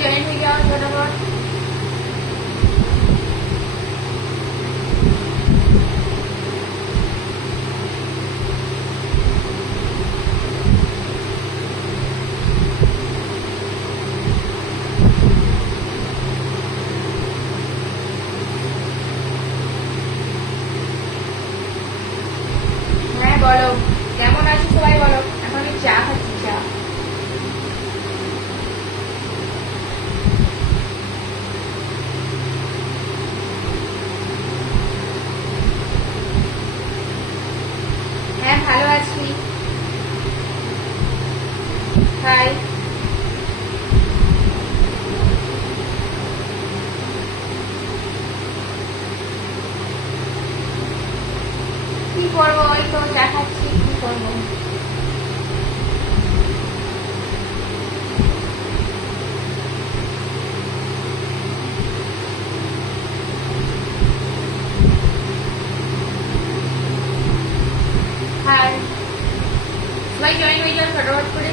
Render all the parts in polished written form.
Join হয়ে যাও ঝটাফট। হ্যাঁ বলো কেমন আছো সবাই বলো। এখন আমি চা খাচ্ছি, চা। হ্যাঁ ভালো আছি। হাই। কি করবো, ওই তো চা খাচ্ছি, কি করবো। হাই, সবাই জয়েন হয়ে যাও ফটাফট করে।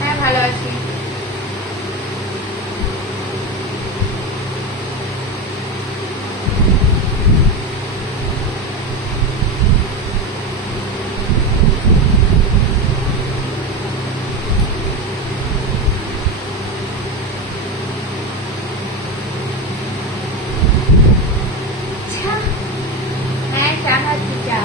হ্যাঁ ভালো আছি। চা? হ্যাঁ চা খাচ্ছি, চা।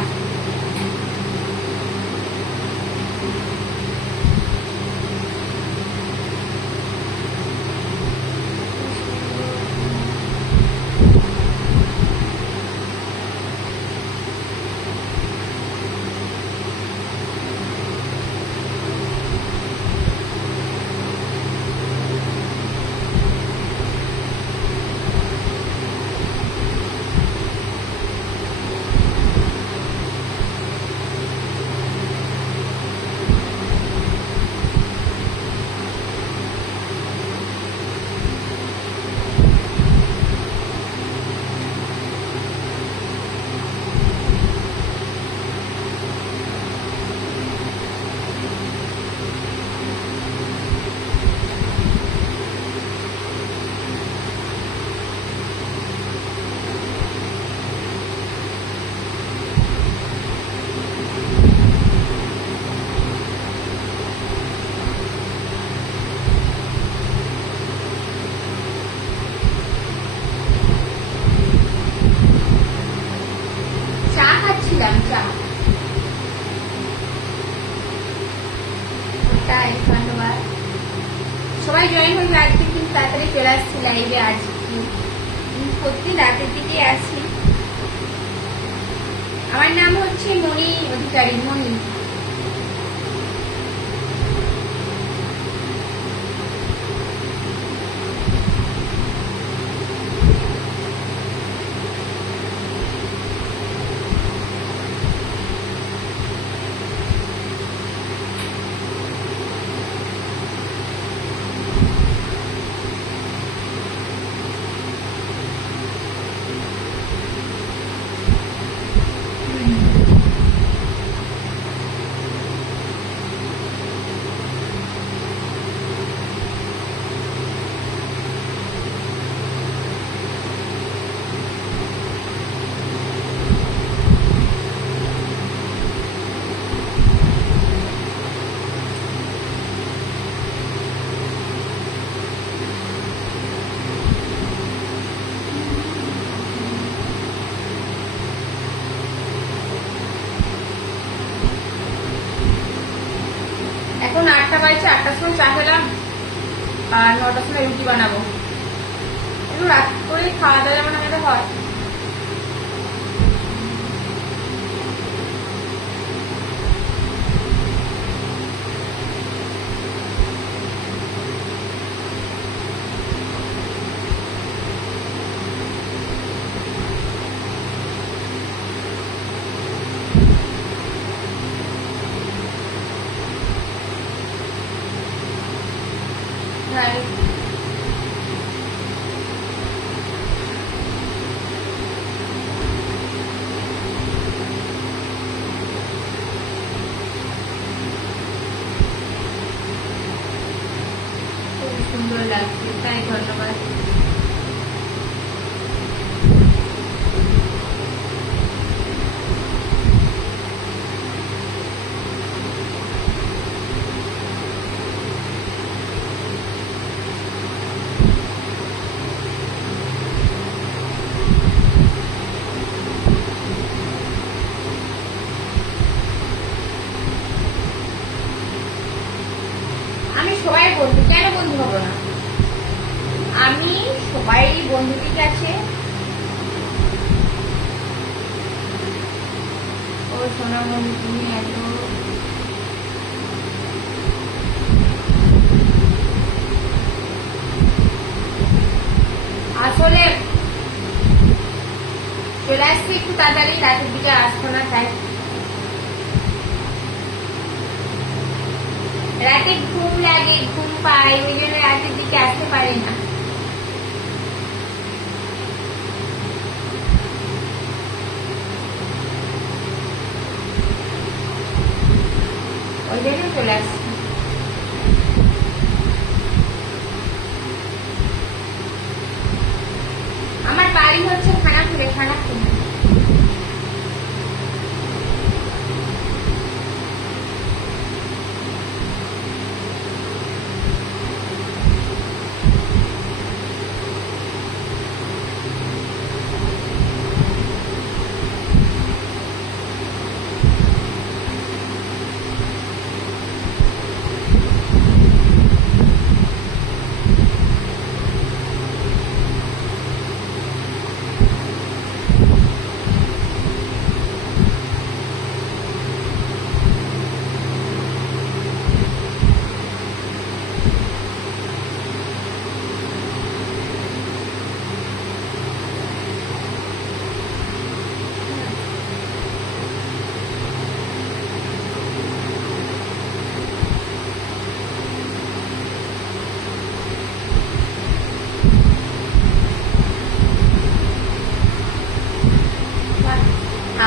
চা খাচ্ছিলাম, চা। ওটাই ধন্যবাদ। সবাই জয়েন হয়ে আজকে কিন্তু তাড়াতাড়ি চলে আসছি লাইভে। আজকে প্রতি রাতের দিকে আসি। আমার নাম হচ্ছে মণি অধিকারী, মণি। এখন 8টা বাজছে, 8টার সময় চা খেলাম আর 9টার সময় রুটি বানাবো। একটু রাত করে খাওয়া দাওয়া যেমন আমাদের হয়। অনেক ধন্যবাদ। আমি সবাই বন্ধু, কেন বন্ধু হবো না? আমি সবাই বন্ধু, ঠিক আছে? ও সোনা বন্ধু, তুমি এত আসলে চলে আসছি একটু তাড়াতাড়ি, রাতের দিকে আসতো না, তাই রাতে ঘুম লাগে, ঘুম পাই, ওই জন্য রাতের দিকে আসতে পারি না। ওই জন্য চলে আসছি। আমার বাড়ি হচ্ছে খানাকুলে, খানাকুলে।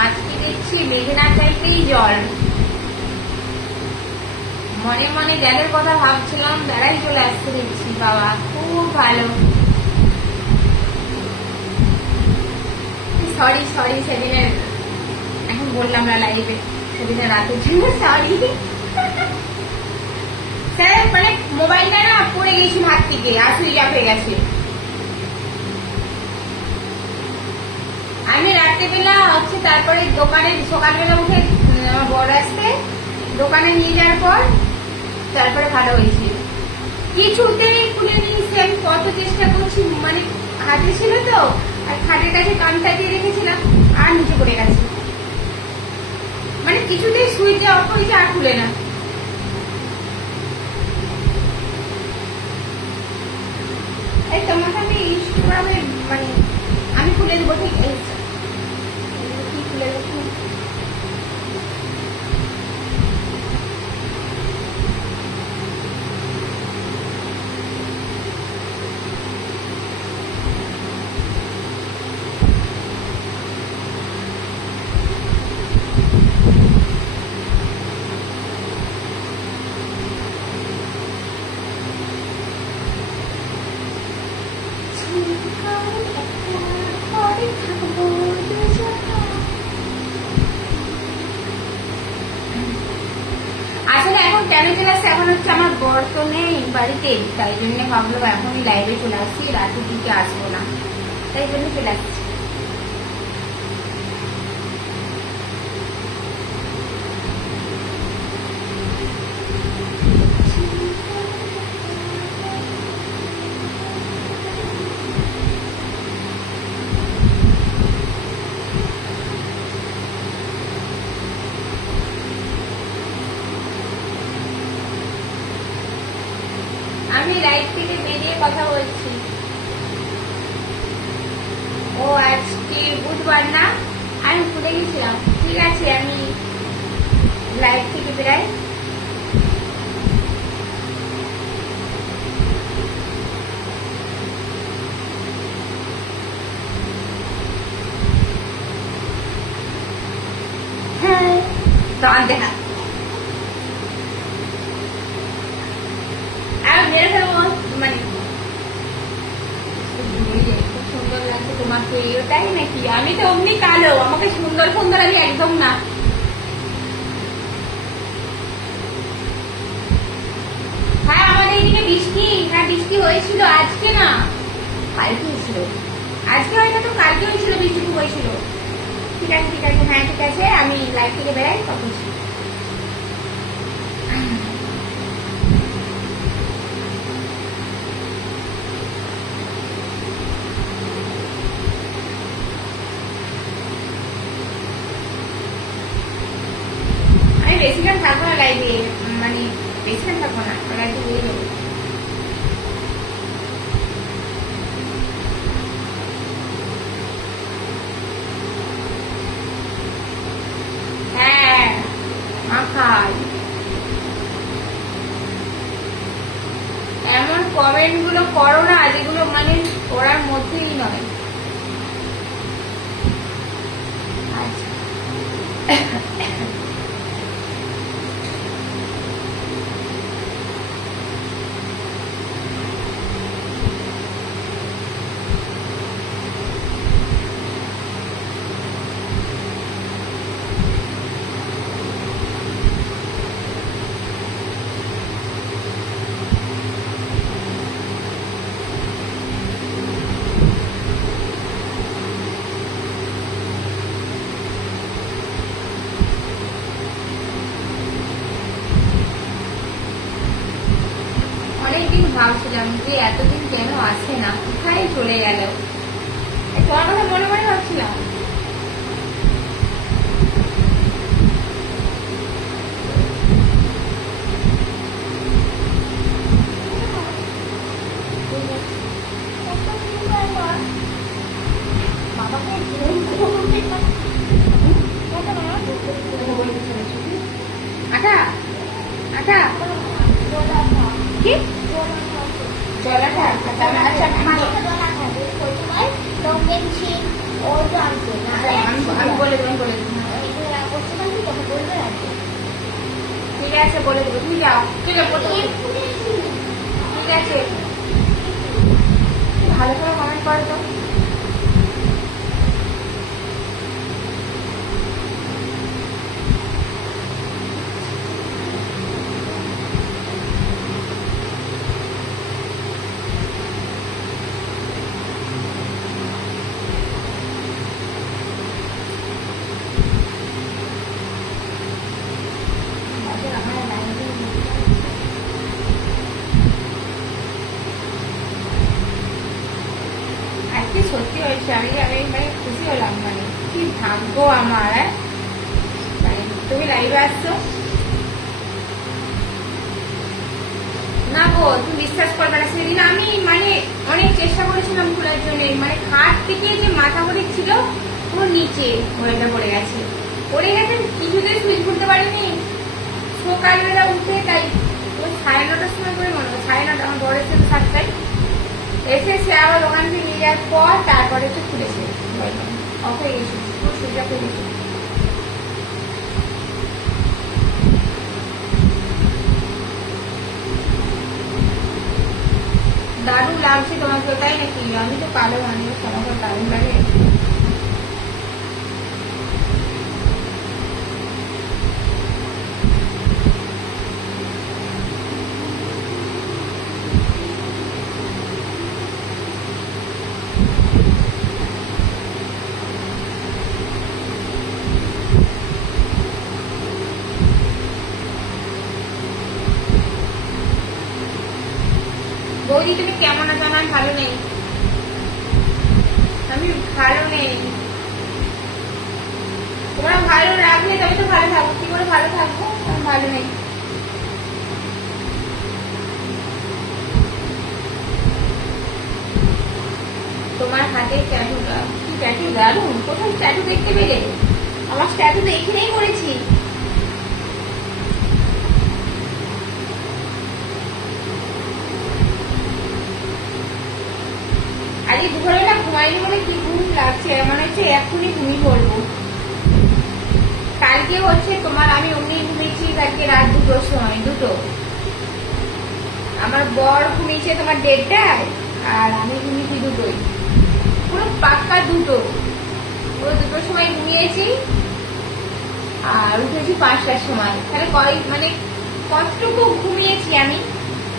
আজকে দেখছি মেঘনা চাইতেই জল। মনে মনে যাদের কথা ভাবছিলাম তারাই চলে আসতে দেখছি, বাবা খুব ভালো। সরি সরি, সেদিনের এখন বললাম না লাইভে, সেদিনের রাতের জন্য সরি। স্যার মানে মোবাইলটা না পড়ে গেছি হাত থেকে, আসলে চাপে গেছে। আমি রাত্রেবেলা হচ্ছে তারপরে দোকানে সকালবেলা উঠে আমার বড় আসতে দোকানে নিয়ে যাওয়ার পর তারপরে ভালো হয়েছে। কিছুতেই খুলে নিয়েছি, আমি কত চেষ্টা করছি, মানে হাতে ছিল তো, আর খাটের কাছে কানটা দিয়ে রেখেছিলাম, আর নিচে পড়ে গেছে। মানে কিছুতেই সুইচে অফ হয়েছে, আর খুলে না। এই তোমাকে আমি ইনস্টাগ্রামে মানে আমি খুলে দেবো, ঠিক আছে? কি খুলে দেবো? আসলে এখন কেন চলে আসছে, এখন হচ্ছে আমার বর তো নেই বাড়িতে, তাই জন্য ভাবলো এখনই লাইভে চলে আসছি, রাতের দিকে আসবো না, তাই জন্য চলে আসছি। আমি লাইভ থেকে বেরিয়ে কথা বলছি। ও আজকে বুধবার না, আমি ভুলে গেছিলাম। ঠিক আছে, আমি লাইভ থেকে বেরাই। হ্যাঁ, দাঁত দেখা আর বের ফেলবো, মানে তোমাকে, ওটাই নাকি? আমি তো অমনি কালো, আমাকে সুন্দর সুন্দর আমি একদম না। হ্যাঁ আমাদের এদিকে বৃষ্টি, হ্যাঁ বৃষ্টি হয়েছিল, আজকে না কালকে হয়েছিল, আজকে হয়তো তো কালকে হয়েছিল, বৃষ্টি খুব হয়েছিল। ঠিক আছে ঠিক আছে, হ্যাঁ ঠিক আছে, আমি লাইট থেকে বেড়াই তখন। আমি বেশিক্ষণ থাকবো না লাইভে, মানে বেশিক্ষণ থাকবো না, লাইভে হয়ে যাবো। হ্যাঁ মাখাই, এমন কমেন্ট গুলো করো না যেগুলো মানে করার মধ্যেই নয়। আচ্ছা অনেকদিন ভাবছিলাম যে এতদিন কেন আসে না, কোথায় চলে গেল, তোমার কথা মনে মনে ভাবছিলাম। আটা আটা কি জলাটা? আচ্ছা আচ্ছা আমি বলে দেবেন, বলে দেবেন, ঠিক আছে বলে দেবো, তুমি যাও, ঠিক আছে ঠিক আছে, ভালো করে কমেন্ট করো তো। আজকে সত্যি হয়েছে, আমি আমি মানে খুশি হলাম, মানে কি ভাগ্য আমার, মানে তুমি লাইভে আসছো না গো, তুমি বিশ্বাস করবে না, সেদিন আমি মানে অনেক চেষ্টা করেছিলাম খোলার জন্য, মানে খাট থেকে যে মাথা করে ছিল পুরো নিচে ঘরেটা পড়ে গেছে, কিছুতেই সুইচ খুলতে পারিনি। সকালবেলা উঠে তাই ওই 9:30টার সময় করে মনে হয়, 9:30, আমার বড় এসে 7টায় এসে সে আবার দোকান থেকে নিয়ে যাওয়ার পর তারপরে একটু খুলেছে, অফ হয়ে গেছে, পুরো সুইচ অফ হয়ে গেছে। দারুণ লাগছে তোমাকে, তাই নাকি? আমি তো কালো মানুষ, আমাকে দারুণ লাগে। বৌদি তুমি কেমন আছো? আমার ভালো নেই, আমি ভালো নেই। তোমরা ভালো রাখলে তবে তো ভালো থাকবো, কি করে ভালো থাকবো? আমি ভালো নেই। তোমার হাতে ট্যাটুটা কি ট্যাটু দারুণ, কোথায় ট্যাটু দেখতে পেলে? আমার ট্যাটু তো এখানেই করেছি। আজকে দুপুরবেলা ঘুমাইনি বলে কি ঘুম লাগছে, মনে হচ্ছে এখনই ঘুমিয়ে পড়বো। কালকে হচ্ছে তোমার আমি অমনি ঘুমিয়েছি, কালকে রাত 2টোর সময়, 2টো। আমার বর ঘুমিয়েছে তোমার 1:30টায়, আর আমি ঘুমিয়েছি 2টোয়। পুরো পাক্কা দুটো, পুরো দুটোর সময় ঘুমিয়েছি আর উঠেছি 5টার সময়। তাহলে মানে কতটুকু ঘুমিয়েছি আমি।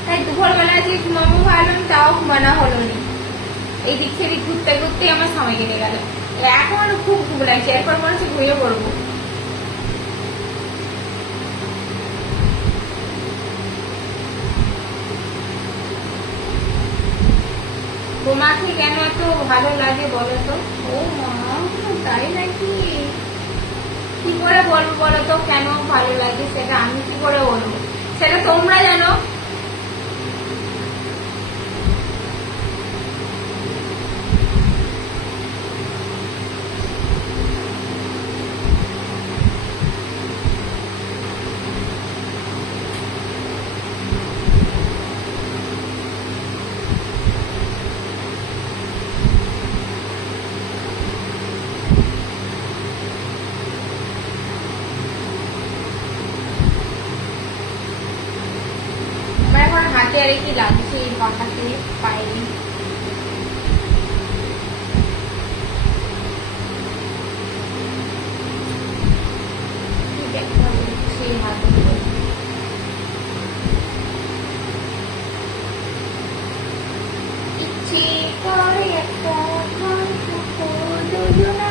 তাই দুপুরবেলা যে ঘুমাবো ভাবলাম, তাও ঘুমানো হলো না। এই দিক থেকে ঘুরতে ঘুরতে আমার সময় কেটে গেল। এখন খুব ঘুম লাগছে, এরপর মনে হচ্ছে ঘুমিয়ে পড়বো। তোমাকে কেন এত ভালো লাগে বলো তো? ও মা, তাই নাকি? কি করে বলবো বলো তো কেন ভালো লাগে? সেটা আমি কি করে বলবো? সেটা তোমরা জানো। আমার এখন হাতে আর কি লাগছে, পাখাতে, পায়ে। ইচ্ছে করে একটা দুজনা।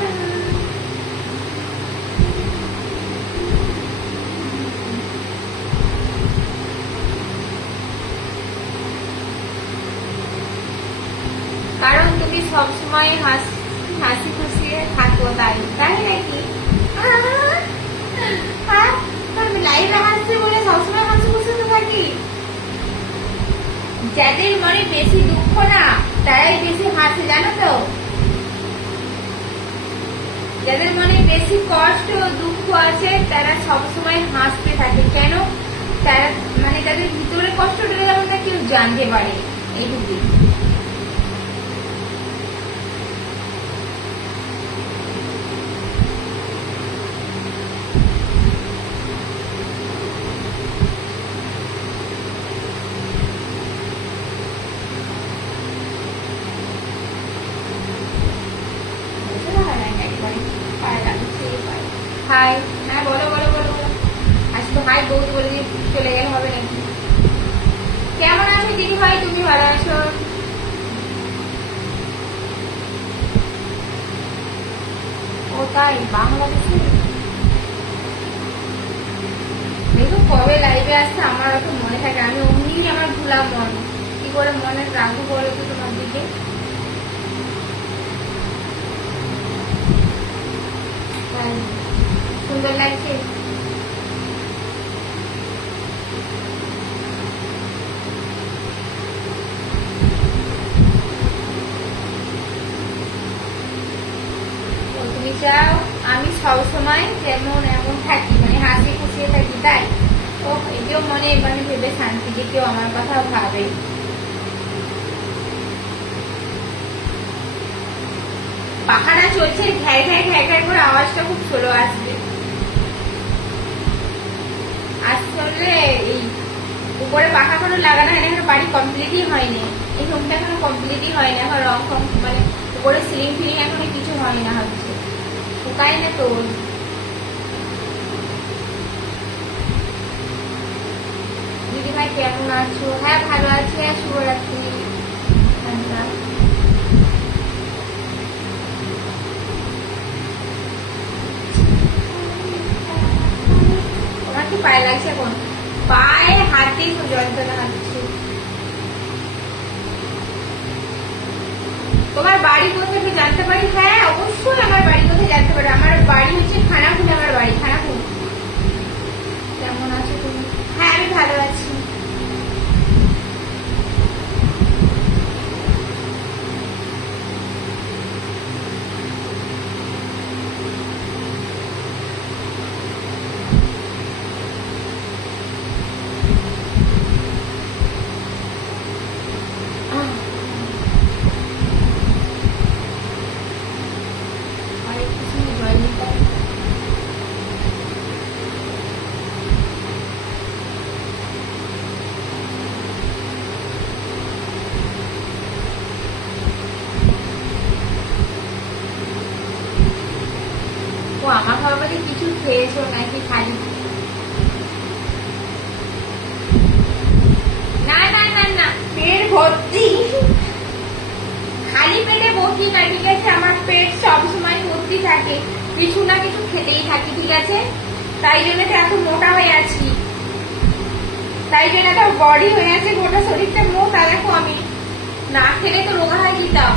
কারণ তুমি সবসময় হাসি খুশি থাকো, তাই তাই নাকি? আমি লাইভে হাসছি বলে সবসময় হাসি খুশি থাকি? যাদের মনে বেশি দুঃখ না, তারাই বেশি হাসে, জানো তো? যাদের মনে বেশি কষ্ট দুঃখ আছে, তারা সবসময় হাসতে থাকে। কেন? তারা মানে তাদের ভিতরে কষ্টটা যেমন না কেউ জানতে পারে, এইটুকুই। হাই, হ্যাঁ বলো বলো বলো বলো। আজকে হাই বৌদি বলে চলে গেলে হবে নাকি? কেমন আছো দিদি ভাই? তুমি ভালো আছো? ও তাই, বাংলাদেশে? দেখো কবে লাইভে আসছে আমার অত মনে থাকে। আমি অমনি আমার ভুলা মন, কি করে মনে রাখবো বলো তো তোমার দিকে? সুন্দর লাগছে। তুমি চাও আমি সবসময় যেমন এমন থাকি, মানে হাসি খুশি থাকি, তাই? ও এটাও মনে মানে ভেবে শান্তি যে কেউ আমার কথা ভাবে। পাখাটা চলছে, ঘ্যার ঘ্যার ঘ্যার ঘ্যার করে আওয়াজটা খুব স্লো আসবে। আসলে এই উপরে পাখা কোনো লাগানো হয় না, এখানে বাড়ি কমপ্লিটই হয়নি। এই রুমটা এখনো কমপ্লিটই হয়নি, এখন রং ফং মানে উপরে সিলিং ফিলিং এখনো কিছু হয় না, হচ্ছে শুকায় না তো। দিদিভাই কেমন আছো? হ্যাঁ ভালো আছি। হ্যাঁ শুভরাত্রি। তোমার কি পায়ে লাগছে এখন? পায়ে হাতে খুব যন্ত্রণা হচ্ছে। তোমার বাড়ি কোথায় জানতে পারি? হ্যাঁ অবশ্যই আমার বাড়ি কোথায় জানতে পারি। আমার বাড়ি হচ্ছে খানাকুল। আমার বাড়ি খানাকুল। কেমন আছো তুমি? হ্যাঁ আমি ভালো আছি। নাকি কিছু খেয়েছো নাকি খালি। না না না না, পেট ভর্তি, খালি পেটে ভর্তি না, ঠিক আছে? আমার পেট সবসময় ভর্তি থাকে, কিছু না কিছু খেতেই থাকি, ঠিক আছে? তাই জন্য তো এত মোটা হয়ে আছি, তাই জন্য তো বডি হয়ে আছে, গোটা শরীরটা মোটা। দেখো আমি না খেলে তো রোগা হয়ে যেতাম,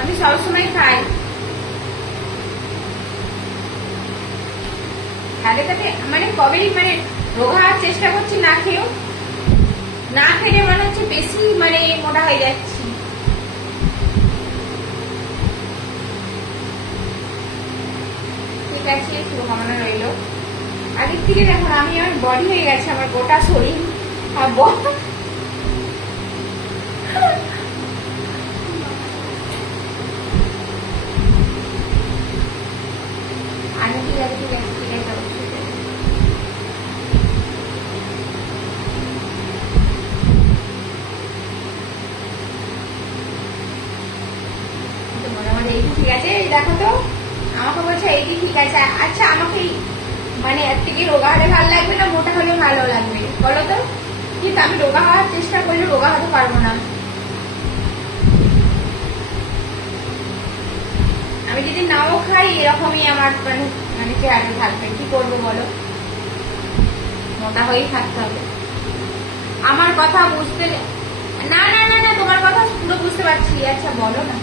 আমি সবসময় খাই। খেলে তাতে মানে কবে মানে রোগা হওয়ার চেষ্টা করছি না খেয়েও, না খেলে মনে হচ্ছে বেশি মানে মোটা হয়ে যাচ্ছি। ঠিক আছে, শুভকামনা রইল। আগের থেকে দেখুন আমি আমার বডি হয়ে গেছে, আমার গোটা শরীর আর আগে ঠিক আছে, ঠিক আছে, ঠিক আছে, অবশ্যই। মোটামুটি এইটি ঠিক আছে, দেখো তো আমাকে বলছে এইটি ঠিক আছে। আচ্ছা আমাকে মানে এর থেকে রোগা হলে ভালো লাগবে না মোটা হলে ভালো লাগবে বলো তো? কিন্তু আমি রোগা হওয়ার চেষ্টা করলে রোগা হতে পারবো না। আমি যদি নাও খাই এরকমই আমার মানে মানে চেহারা থাকবে, কি করবো বলো? মোটা হয়েই থাকতে হবে। আমার কথা বুঝতে, না না না না, তোমার কথা পুরো বুঝতে পারছি। আচ্ছা বলো না।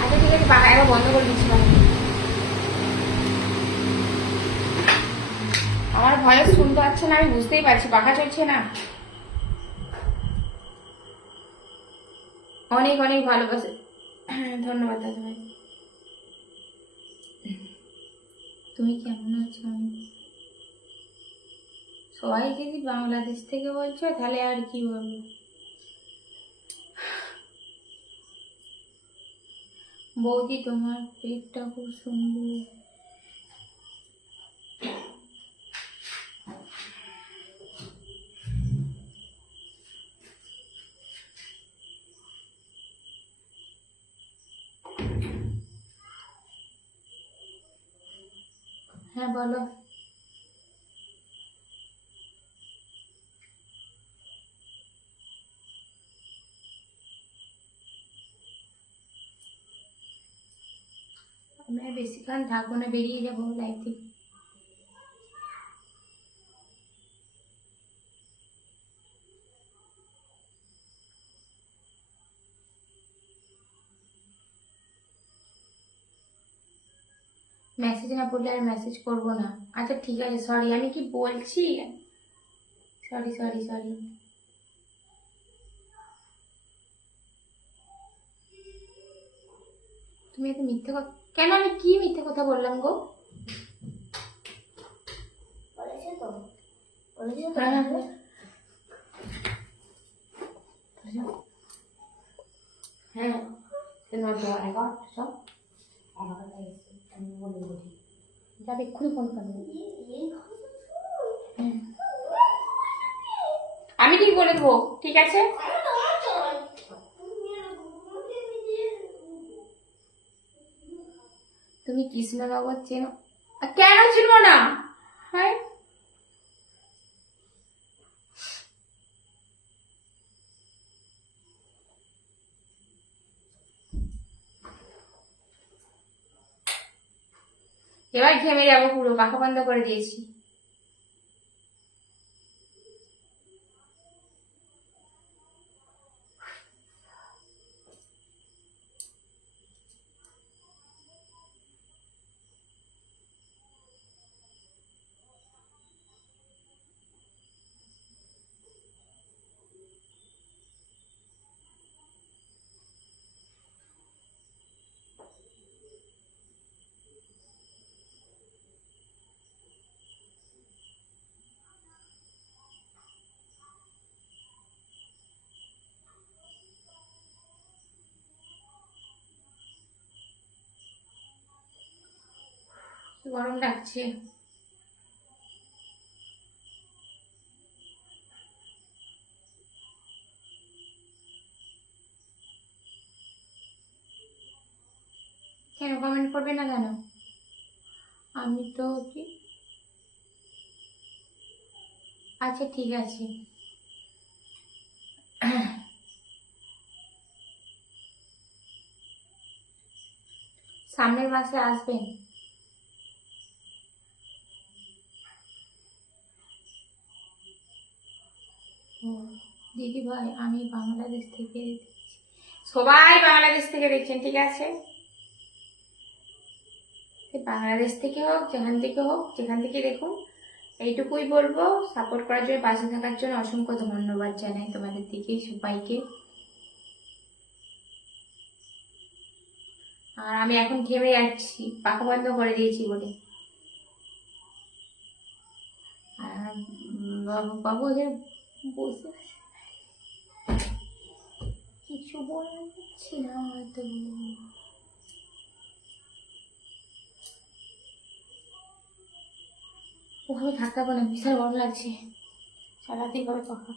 আচ্ছা ঠিক আছে, পাখা একবার বন্ধ করে দিচ্ছি। আমার ভয়েস শুনতে পাচ্ছে না, আমি বুঝতেই পারছি, পাখা চলছে না। অনেক অনেক ভালোবাসে, ধন্যবাদ দাদা ভাই। তুমি কেমন আছো? আমি সবাই যদি বাংলাদেশ থেকে বলছো তাহলে আর কি বলবো। বৌদি তোমার পেটটা খুব সুন্দর। হ্যাঁ বলো। আমি আর বেশিক্ষণ থাকবো না, বেরিয়ে যাবো লাইফ থেকে। মেসেজ না পড়লে আর মেসেজ করবো না। আচ্ছা ঠিক আছে, সরি, আমি কি বলছি, সরি সরি সরি। তুমি এত মিথ্যে কথা কেন? আমি কি মিথ্যে কথা বললাম গো? হ্যাঁ যাবে এক্ষুনি ফোন করবে। আমি ঠিক বলে দেবো, ঠিক আছে? তুমি কৃষ্ণনগর চেনো? কেন চিনবো না? হ্যাঁ এবার ঘেমে যাবো পুরো, পাখা বন্ধ করে দিয়েছি। গরম লাগছে। কেন কমেন্ট করবে না কেন? আমি তো কি, আচ্ছা ঠিক আছে। সামনের মাসে আসবেন? ও দিদি ভাই, আমি বাংলাদেশ থেকে দেখছি। সবাই বাংলাদেশ থেকে দেখছেন, ঠিক আছে। বাংলাদেশ থেকে হোক, যেখান থেকে দেখুন, এইটুকুই বলবো, সাপোর্ট করার জন্য, পাশে থাকার জন্য অসংখ্য ধন্যবাদ জানাই তোমাদের দিকে সবাইকে। আর আমি এখন ঘেমে যাচ্ছি, পাখা বন্ধ করে দিয়েছি বলে। আর বাবু এখানে বসে আছে, কিছু বলছি না হয়তো। ওখানে থাকতে পারবো না, বিশাল গরম লাগছে, চালাতেই হবে পাখা।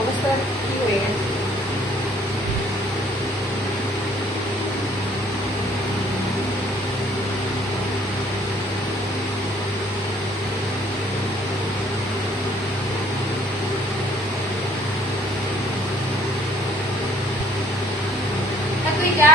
অবস্থা কি হয়ে গেছে। তুই যা